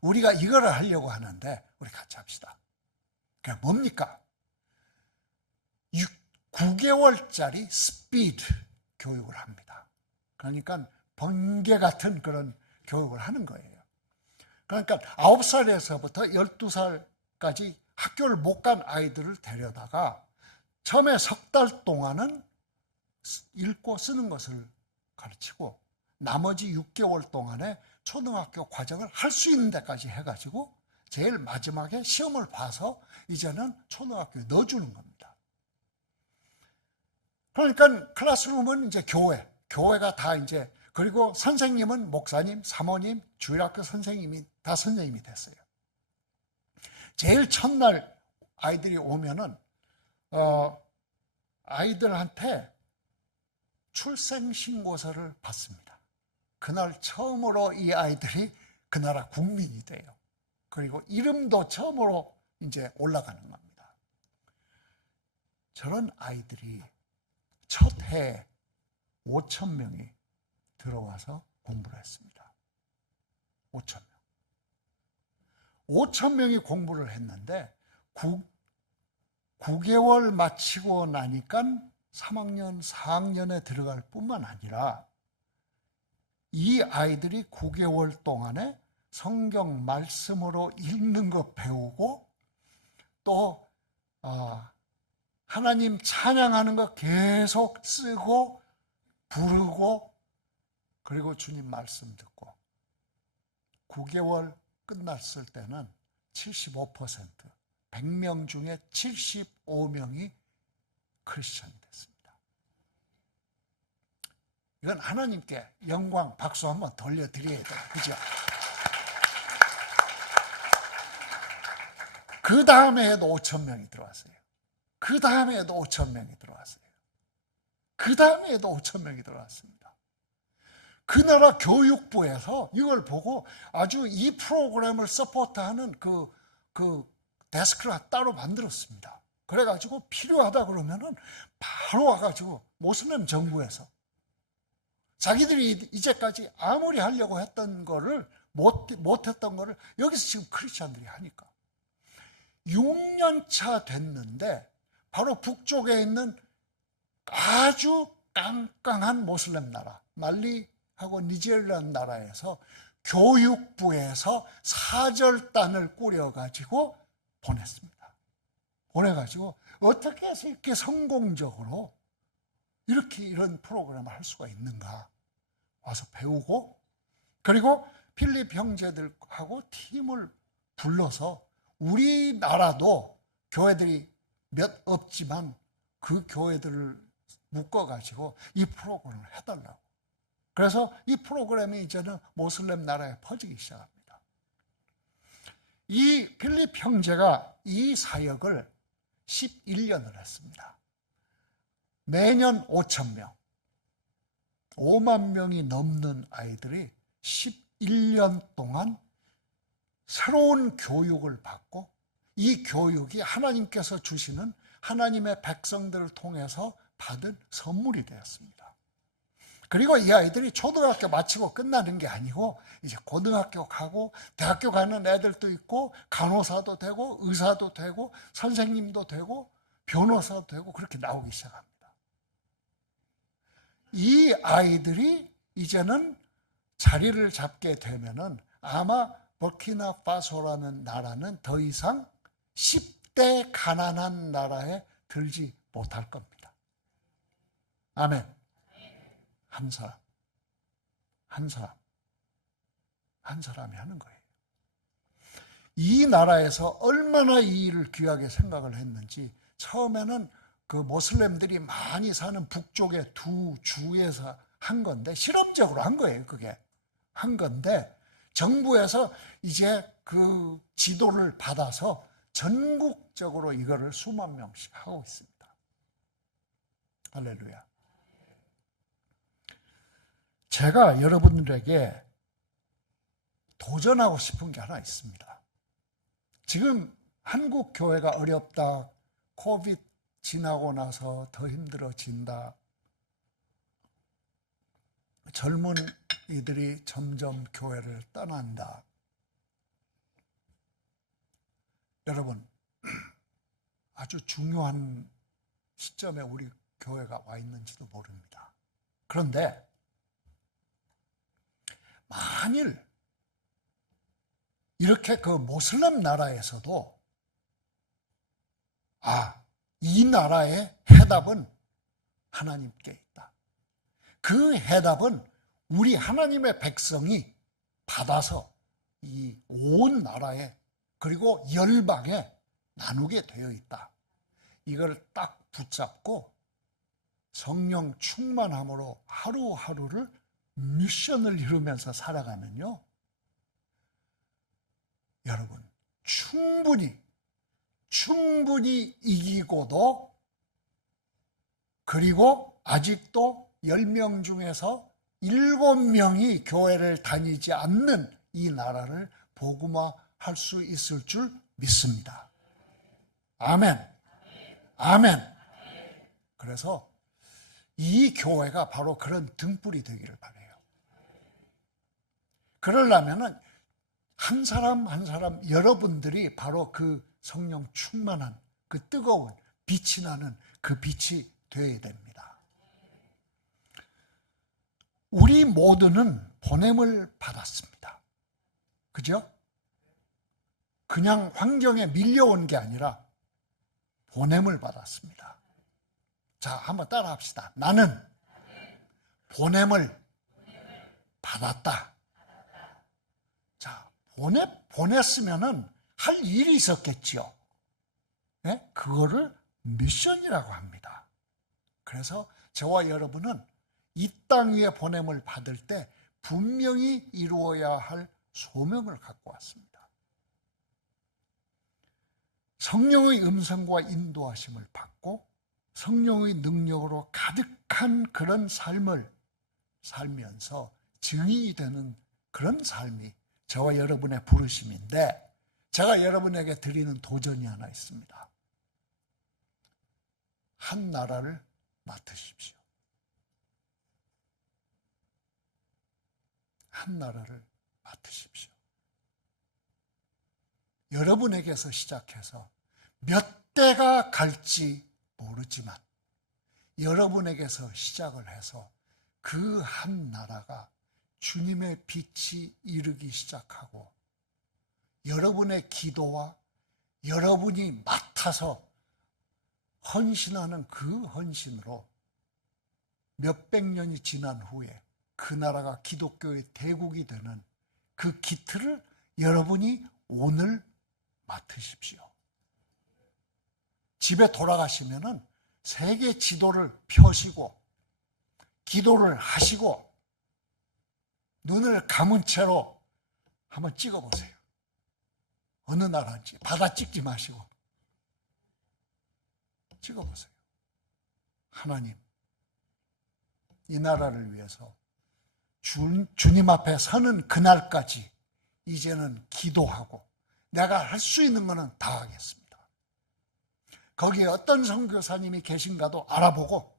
우리가 이거를 하려고 하는데 우리 같이 합시다. 그게 뭡니까? 9개월짜리 스피드 교육을 합니다. 그러니까 번개 같은 그런 교육을 하는 거예요. 그러니까 9살에서부터 12살까지 학교를 못 간 아이들을 데려다가 처음에 석 달 동안은 읽고 쓰는 것을 가르치고 나머지 6개월 동안에 초등학교 과정을 할 수 있는 데까지 해가지고 제일 마지막에 시험을 봐서 이제는 초등학교에 넣어주는 겁니다. 그러니까 클래스룸은 이제 교회가 다 이제 그리고 선생님은 목사님, 사모님, 주일학교 선생님이 다 선생님이 됐어요. 제일 첫날 아이들이 오면은 아이들한테 출생신고서를 받습니다. 그날 처음으로 이 아이들이 그 나라 국민이 돼요. 그리고 이름도 처음으로 이제 올라가는 겁니다. 저런 아이들이 첫 해에 5,000명이 들어와서 공부를 했습니다. 5,000명. 5,000명이 공부를 했는데 9개월 마치고 나니까 3학년, 4학년에 들어갈 뿐만 아니라 이 아이들이 9개월 동안에 성경 말씀으로 읽는 거 배우고 또 하나님 찬양하는 거 계속 쓰고 부르고 그리고 주님 말씀 듣고 9개월 끝났을 때는 75%, 100명 중에 75명이 크리스천이 됐습니다. 이건 하나님께 영광 박수 한번 돌려드려야 돼요. 그죠? 그 다음에 해도 5천 명이 들어왔어요. 그 다음에 해도 5천 명이 들어왔어요. 그 다음에 해도 5천 명이 들어왔습니다. 그 나라 교육부에서 이걸 보고 아주 이 프로그램을 서포트하는 그 데스크를 따로 만들었습니다. 그래가지고 필요하다 그러면은 바로 와가지고 모슬렘 정부에서 자기들이 이제까지 아무리 하려고 했던 거를 못했던 거를 여기서 지금 크리스찬들이 하니까 6년 차 됐는데 바로 북쪽에 있는 아주 깡깡한 모슬렘 나라 말리하고 니제리아 나라에서 교육부에서 사절단을 꾸려가지고 보냈습니다. 보내가지고 어떻게 해서 이렇게 성공적으로 이렇게 이런 프로그램을 할 수가 있는가 와서 배우고, 그리고 필립 형제들하고 팀을 불러서 우리나라도 교회들이 몇 없지만 그 교회들을 묶어가지고 이 프로그램을 해달라고. 그래서 이 프로그램이 이제는 모슬렘 나라에 퍼지기 시작합니다. 이 필립 형제가 이 사역을 11년을 했습니다. 매년 5천 명, 5만 명이 넘는 아이들이 11년 동안 새로운 교육을 받고, 이 교육이 하나님께서 주시는 하나님의 백성들을 통해서 받은 선물이 되었습니다. 그리고 이 아이들이 초등학교 마치고 끝나는 게 아니고 이제 고등학교 가고 대학교 가는 애들도 있고 간호사도 되고 의사도 되고 선생님도 되고 변호사도 되고 그렇게 나오기 시작합니다. 이 아이들이 이제는 자리를 잡게 되면은 아마 버키나파소라는 나라는 더 이상 10대 가난한 나라에 들지 못할 겁니다. 아멘. 한 사람이 하는 거예요. 이 나라에서 얼마나 이 일을 귀하게 생각을 했는지, 처음에는 그 모슬렘들이 많이 사는 북쪽의 두 주에서 한 건데, 실험적으로 한 거예요. 그게 한 건데 정부에서 이제 그 지도를 받아서 전국적으로 이거를 수만 명씩 하고 있습니다. 할렐루야. 제가 여러분들에게 도전하고 싶은 게 하나 있습니다. 지금 한국 교회가 어렵다, 코비드 지나고 나서 더 힘들어진다, 젊은이들이 점점 교회를 떠난다. 여러분, 아주 중요한 시점에 우리 교회가 와 있는지도 모릅니다. 그런데 만일 이렇게 그 모슬렘 나라에서도 이 나라의 해답은 하나님께 있다. 그 해답은 우리 하나님의 백성이 받아서 이 온 나라에 그리고 열방에 나누게 되어 있다. 이걸 딱 붙잡고 성령 충만함으로 하루하루를 미션을 이루면서 살아가면요, 여러분 충분히 이기고도, 그리고 아직도 10명 중에서 7명이 교회를 다니지 않는 이 나라를 복음화할 수 있을 줄 믿습니다. 아멘. 아멘. 그래서 이 교회가 바로 그런 등불이 되기를 바라요. 그러려면은 한 사람 한 사람, 여러분들이 바로 그 성령 충만한 그 뜨거운 빛이 나는 그 빛이 되어야 됩니다. 우리 모두는 보냄을 받았습니다. 그죠? 그냥 환경에 밀려온 게 아니라 보냄을 받았습니다. 자, 한번 따라 합시다. 나는 보냄을 받았다. 자, 보냈으면은 할 일이 있었겠지요. 네? 그거를 미션이라고 합니다. 그래서 저와 여러분은 이 땅 위에 보냄을 받을 때 분명히 이루어야 할 소명을 갖고 왔습니다. 성령의 음성과 인도하심을 받고 성령의 능력으로 가득한 그런 삶을 살면서 증인이 되는 그런 삶이 저와 여러분의 부르심인데, 제가 여러분에게 드리는 도전이 하나 있습니다. 한 나라를 맡으십시오. 한 나라를 맡으십시오. 여러분에게서 시작해서 몇 대가 갈지 모르지만 여러분에게서 시작을 해서 그 한 나라가 주님의 빛이 이르기 시작하고 여러분의 기도와 여러분이 맡아서 헌신하는 그 헌신으로 몇백 년이 지난 후에 그 나라가 기독교의 대국이 되는 그 기틀을 여러분이 오늘 맡으십시오. 집에 돌아가시면은 세계 지도를 펴시고 기도를 하시고 눈을 감은 채로 한번 찍어보세요. 어느 나라인지 받아 찍지 마시고 찍어보세요. 하나님, 이 나라를 위해서 주님 앞에 서는 그날까지 이제는 기도하고 내가 할 수 있는 것은 다 하겠습니다. 거기에 어떤 선교사님이 계신가도 알아보고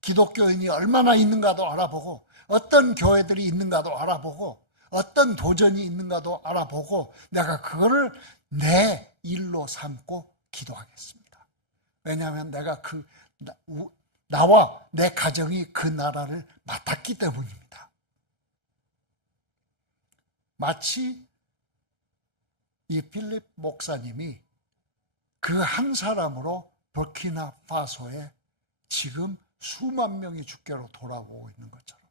기독교인이 얼마나 있는가도 알아보고 어떤 교회들이 있는가도 알아보고 어떤 도전이 있는가도 알아보고 내가 그거를 내 일로 삼고 기도하겠습니다. 왜냐하면 내가 나와 내 가정이 그 나라를 맡았기 때문입니다. 마치 이 필립 목사님이 그 한 사람으로 부르키나파소에 지금 수만 명이 주께로 돌아오고 있는 것처럼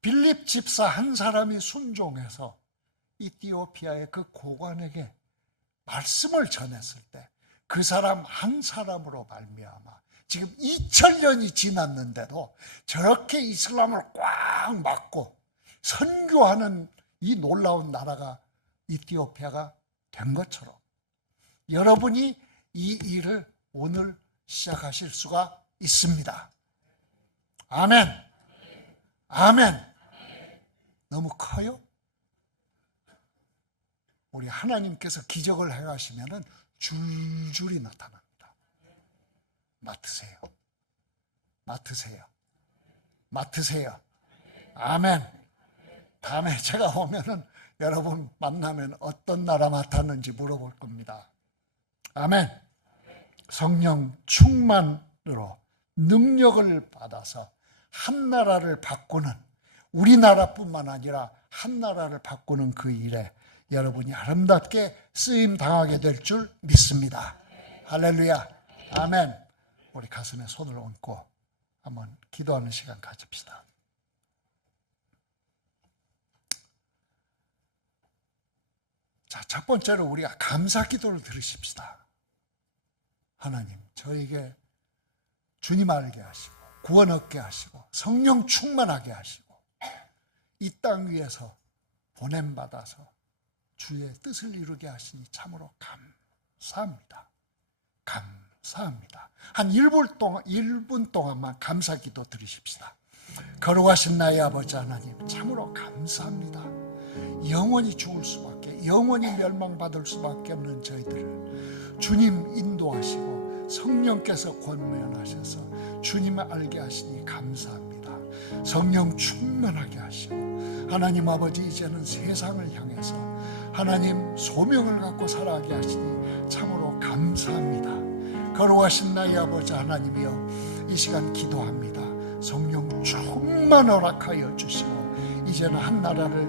빌립 집사 한 사람이 순종해서 이티오피아의 그 고관에게 말씀을 전했을 때 그 사람 한 사람으로 말미암아 지금 2000년이 지났는데도 저렇게 이슬람을 꽉 막고 선교하는 이 놀라운 나라가 이티오피아가 된 것처럼 여러분이 이 일을 오늘 시작하실 수가 있습니다. 아멘. 아멘. 너무 커요? 우리 하나님께서 기적을 행하시면은 줄줄이 나타납니다. 맡으세요. 맡으세요. 맡으세요. 아멘. 다음에 제가 오면은 여러분 만나면 어떤 나라 맡았는지 물어볼 겁니다. 아멘. 성령 충만으로 능력을 받아서 한 나라를 바꾸는, 우리나라뿐만 아니라 한 나라를 바꾸는 그 일에 여러분이 아름답게 쓰임 당하게 될 줄 믿습니다. 할렐루야. 아멘. 우리 가슴에 손을 얹고 한번 기도하는 시간 가집시다. 자, 첫 번째로 우리가 감사 기도를 드리십시다. 하나님, 저에게 주님 알게 하시고 구원 얻게 하시고 성령 충만하게 하시고 이 땅 위에서 보냄받아서 주의 뜻을 이루게 하시니 참으로 감사합니다. 감사합니다. 한 1분 동안만 감사 기도 드리십시다. 거룩하신 나의 아버지 하나님, 참으로 감사합니다. 영원히 죽을 수밖에, 영원히 멸망받을 수밖에 없는 저희들을 주님 인도하시고 성령께서 권면하셔서 주님을 알게 하시니 감사합니다. 성령 충만하게 하시고 하나님 아버지, 이제는 세상을 향해서 하나님 소명을 갖고 살아가게 하시니 참으로 감사합니다. 거룩하신 나의 아버지 하나님이여, 이 시간 기도합니다. 성령 충만 허락하여 주시고 이제는 한 나라를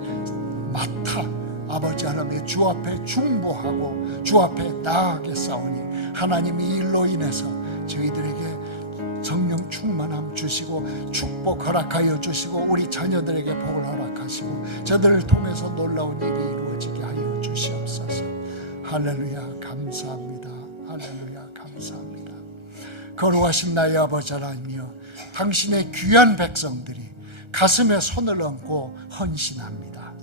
맡아 아버지 하나님의 주 앞에 중보하고 주 앞에 나아가게 싸우니 하나님이 이 일로 인해서 저희들에게 성령 충만함 주시고 축복 허락하여 주시고 우리 자녀들에게 복을 허락하시고 저들을 통해서 놀라운 일이 이루어지게 하여 주시옵소서. 할렐루야, 감사합니다. 할렐루야, 감사합니다. 거룩하신 나의 아버지 하나님이여, 당신의 귀한 백성들이 가슴에 손을 얹고 헌신합니다.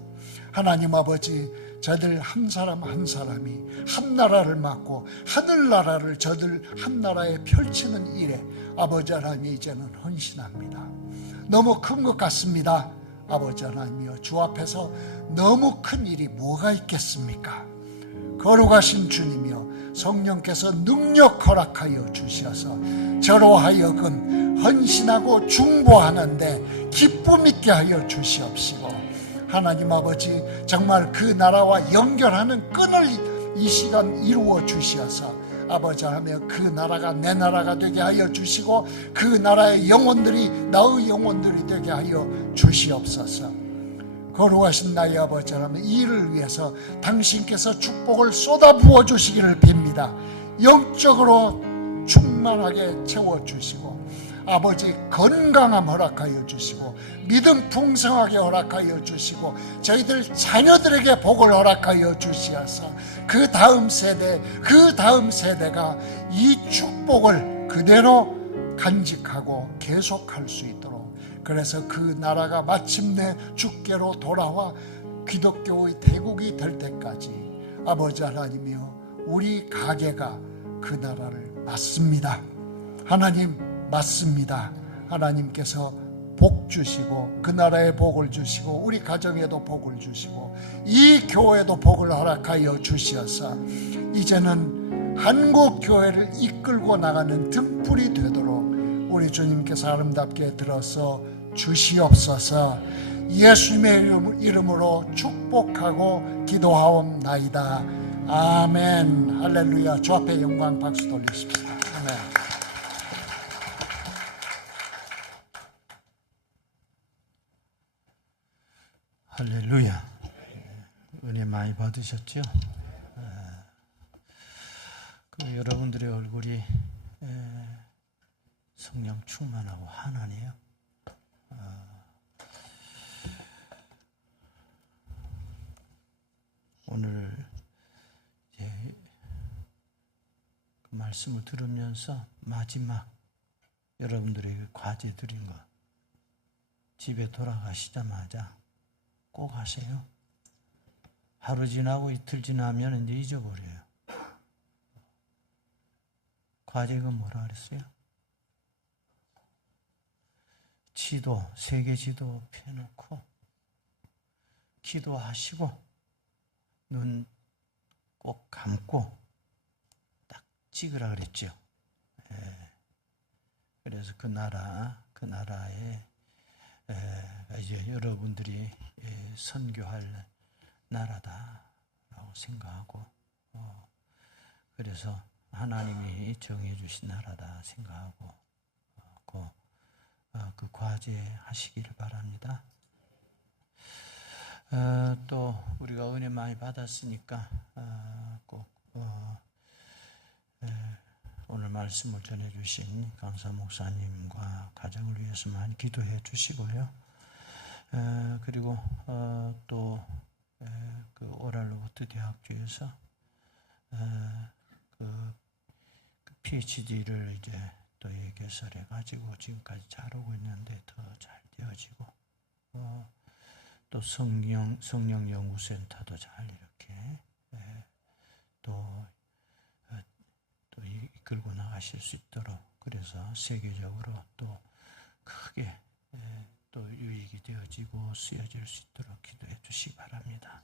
하나님 아버지, 저들 한 사람 한 사람이 한 나라를 맡고 하늘나라를 저들 한 나라에 펼치는 일에 아버지 하나님이 이제는 헌신합니다. 너무 큰 것 같습니다. 아버지 하나님이여, 주 앞에서 너무 큰 일이 뭐가 있겠습니까? 거룩하신 주님이여, 성령께서 능력 허락하여 주시어서 저로 하여금 헌신하고 중보하는데 기쁨 있게 하여 주시옵시고, 하나님 아버지 정말 그 나라와 연결하는 끈을 이 시간 이루어 주시어서 아버지 하나님 그 나라가 내 나라가 되게 하여 주시고 그 나라의 영혼들이 나의 영혼들이 되게 하여 주시옵소서. 거룩하신 나의 아버지 하나님, 이 일을 위해서 당신께서 축복을 쏟아 부어 주시기를 빕니다. 영적으로 충만하게 채워주시고 아버지 건강함 허락하여 주시고 믿음 풍성하게 허락하여 주시고 저희들 자녀들에게 복을 허락하여 주시어서 그 다음 세대가 이 축복을 그대로 간직하고 계속할 수 있도록, 그래서 그 나라가 마침내 주께로 돌아와 기독교의 대국이 될 때까지 아버지 하나님이여, 우리 가게가 그 나라를 맡습니다. 하나님 맞습니다. 하나님께서 복 주시고 그 나라에 복을 주시고 우리 가정에도 복을 주시고 이 교회도 복을 허락하여 주시어서 이제는 한국 교회를 이끌고 나가는 등불이 되도록 우리 주님께서 아름답게 들어서 주시옵소서. 예수님의 이름으로 축복하고 기도하옵나이다. 아멘. 할렐루야. 주 앞에 영광 박수 돌리십시다. 아멘. 할렐루야. 은혜 많이 받으셨죠? 여러분들의 얼굴이 성령 충만하고 환하네요. 오늘 그 말씀을 들으면서 마지막 여러분들에게 과제 드린 거, 집에 돌아가시자마자 꼭 하세요. 하루 지나고 이틀 지나면 이제 잊어버려요. 과제가 뭐라 그랬어요? 지도, 세계 지도 펴놓고 기도하시고 눈 꼭 감고 딱 찍으라 그랬죠. 그래서 그 나라에 이제 여러분들이 선교할 나라다라고 생각하고, 그래서 하나님이 정해주신 나라다 생각하고 그 과제 하시기를 바랍니다. 또 우리가 은혜 많이 받았으니까 꼭 오늘 말씀을 전해주신 강사 목사님과 가정을 위해서 많이 기도해 주시고요. 그리고 또 그 오랄로버트 대학교에서 그 PhD를 이제 또 개설해 가지고 지금까지 잘 오고 있는데 더 잘 되어지고, 또 성령 연구센터도 잘 이렇게 또 이끌고 나가실 수 있도록, 그래서 세계적으로 또 크게 또 유익이 되어지고 쓰여질 수 있도록 기도해 주시기 바랍니다.